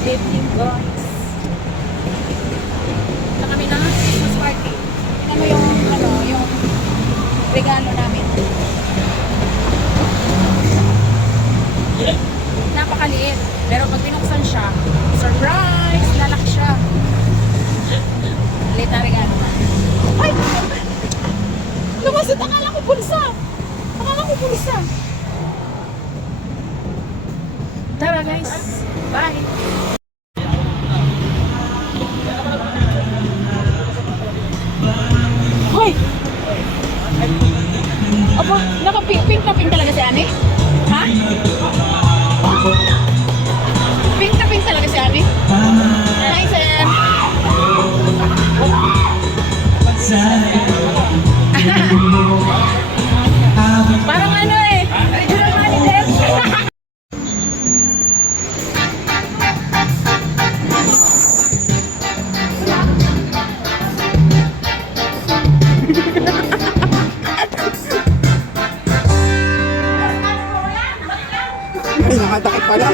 Evening guys. Na kami na Christmas party. Tingnan mo yung yung regalo namin. Napakaliit. Pero pag binuksan siya, surprise! Lalaki siya. Liit na regalo. Ay! Lumasot! Akala ko bulsa! Akala ko bulsa! Tara guys! Bye! Hoy! Apa, naka-pink na pink talaga si Ani? Ha? Pink na pink talaga si Ani? Hi, Sam! Parang ano eh, original manager. Ay, nakatakip pala.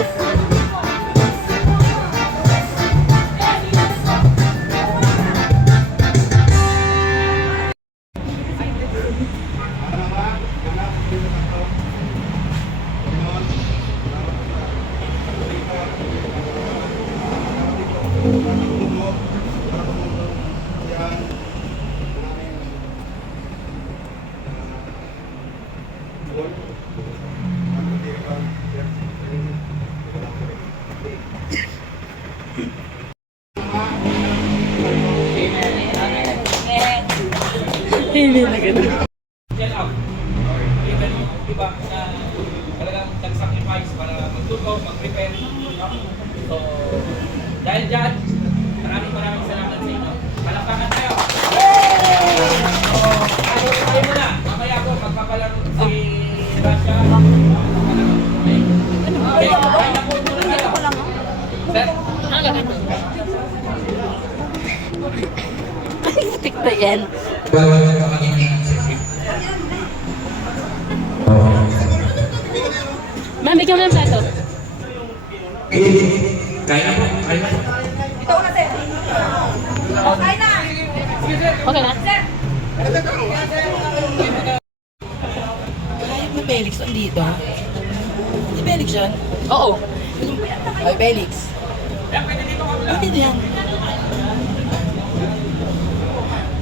Hindi na ganun. Yan out. Even yung iba na talagang nag-sacrifice para magluto, mag-prepare. So, dahil dyan, maraming salamat sa inyo. Palakpakan tayo! So, tayo muna. Mamaya ako, magpapalaro si Rasha. Okay? Okay, kaya na po muna tayo. Sir? Tik na yan. Ma'am, bigyan mo ng plato. Kaya na po, kaya na po. Okay na? Kahit na Felix andito. Si Felix yan? Oo. Ay, Felix. Hindi na yan.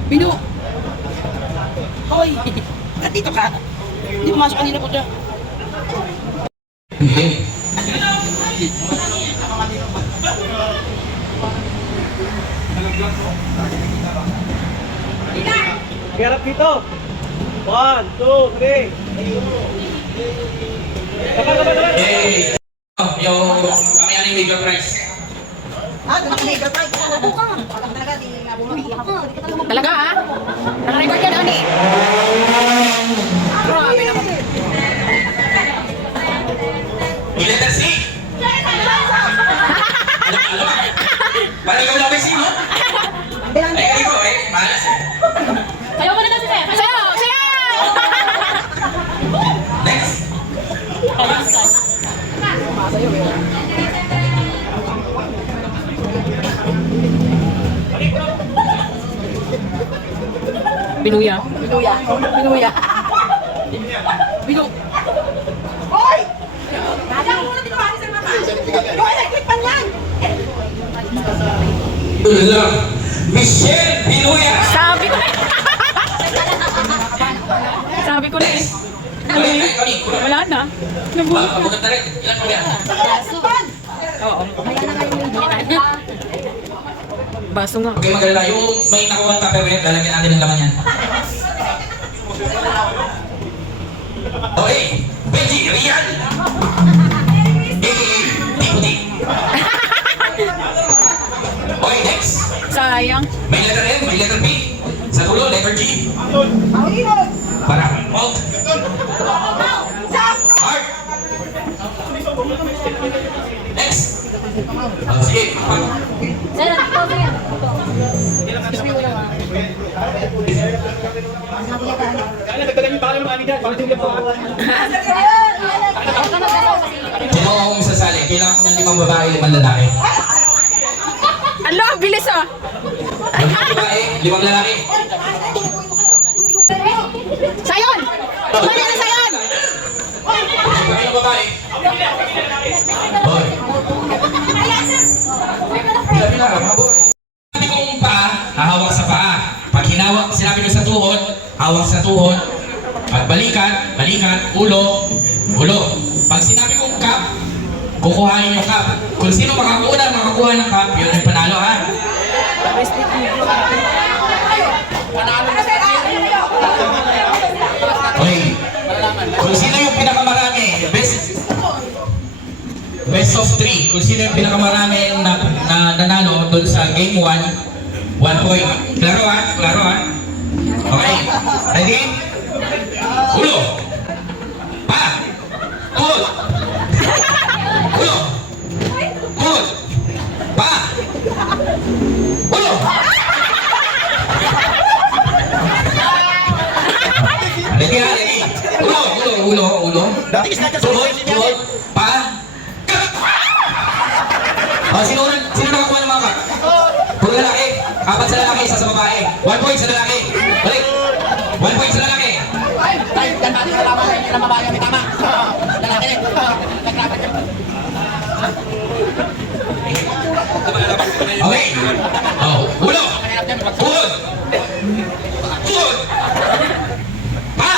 Bino! Hoy! Ba't dito ka? Hindi pumasok kanina po siya. Garap dito. 1, 2, 3. Hey! Yung kamayaning mega prize. Naka-mega price. Talaga, di nga bumabili. Talaga ha? Naka-record ka na, Ani. Grabe naman. Letter C! Parang ikaw lang si no? Ay, ikaw malas eh. Sayaw mo na daw si Sir. Sayaw! Sayaw! Next! Binuya. Binuya. Binuya. Binu. Hoy! Dadang mo na tinuwanin sa mama. Hoy, nag-click pa lang. Michelle Binuya! Sabi ko na. Sabi ko na eh. Wala na. Nabuhat na. Bukat na rin. Ilan pa yan? Oo. Baso nga. Okay, magalala. Yung may nakuha ng paperweight, lalagyan natin ng laman yan. Okay. Benji, Rian! Ikuti. Okay, next. Sayang. May letter N, may letter B. Sa tulo, letter G. Para Malt. Art. Next. Sige. Sir, ito, sir. Nagdagan yung pangalan ng amin dyan. Para tingnan po. Sino akong sasali? Kailangan ko ng 5 babae, 5 lalaki. Alo, ang bilis ah. 5 babae, 5 lalaki. Sayon! Tumali na sayon! 5 babae. Boy. Sabi na, mga boy. Sinabi kong paa, hahawak sa paa. Pag hinawak, sinabi ko sa tuhod, hawak sa tuhod. Pag balikan, ulo, ulo. Pag sinabi kong cup, kukuhain yung cup. Kung sino makakuha ng cup, yun yung panalo ha. Okay. Kung sino yung pinakamarami, best of 3. Kung sino yung pinakamarami na nanalo doon sa game 1, 1 point. Klaro ha? Klaro ha? Okay. Ready? Ulo! Pa! Tuhod! Ulo! Tuhod! Pa! Ulo! Ready ha? Ready? Ulo! Tuhod! Pa! Oh, sino nakakuha ng mga ka? Puro lalaki. 4 sa lalaki, 1 sa babae. 1 point sa lalaki. Balik. 1 point sa lalaki. Ay, yan ba? Hindi na babae ang tama. Lalaki. Okay. Oh, ulo. Tuhod. Tuhod. Pa.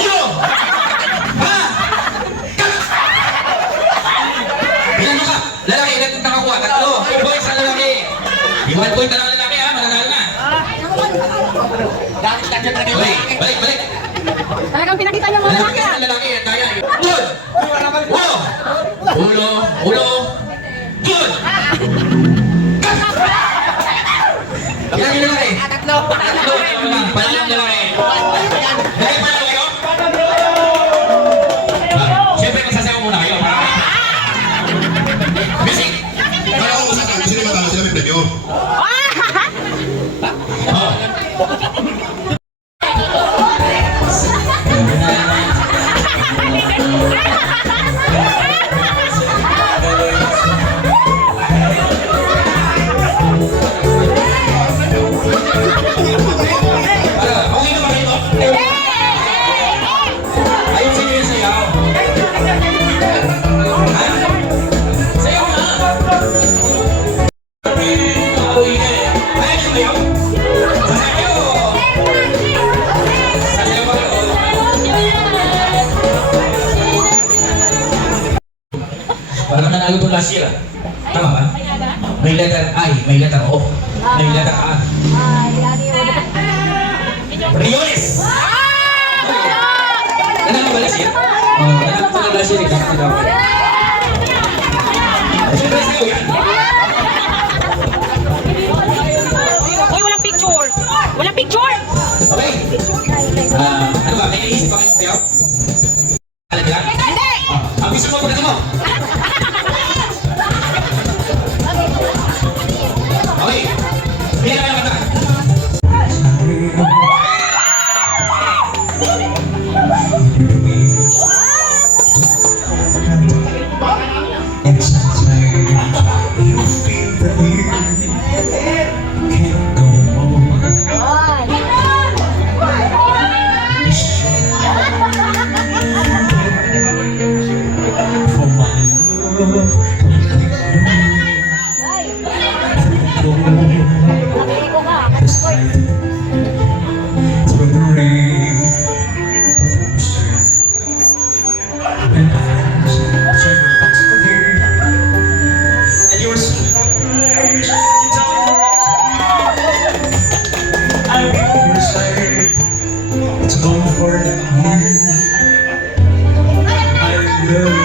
Ulo. Pa. Ilan ka? Lalaki, ilan nakakuha? 3. 2 points sa lalaki. 1 point na lang lalaki ha, mananalo na. Okay, balik. Talagang pinakita niya mga Lalaki laka. sa lalaki, kaya. Tuhod. Ulo. Tuhod. Ilan yung lalaki? Tatlo. Panalang lalaki. Dahil panalang kayo? Siyempre, magsasayaw muna kayo. Music! Kaya ako sa kanya, sila matalo sila may premyo. Oh. Okay na ba kayo? Ayun, sino yung sayaw? Ha? Sayaw na! Uy, ayun, sayaw! Sasayaw! Sasayaw ba kayo? Parang nanalo ko last year ah. Tama ba? May letter I, may letter O, may letter A. Riones! Nanalo ba last year? Oo, nanalo ko last year. Siyempre sa'yo yan. Uy, walang picture. Walang picture. Okay? Ano ba? May naisip ba kayo sa'yo? Alam nila? Hindi. Ang gusto mo, pagdating mo! Okay. Hindi na kayo kanta. And sometimes you feel that you can't go on. It's for my love, through the rain, from sun, and eyes to you. And you're so place I'll be on your side. It's gone for you. I love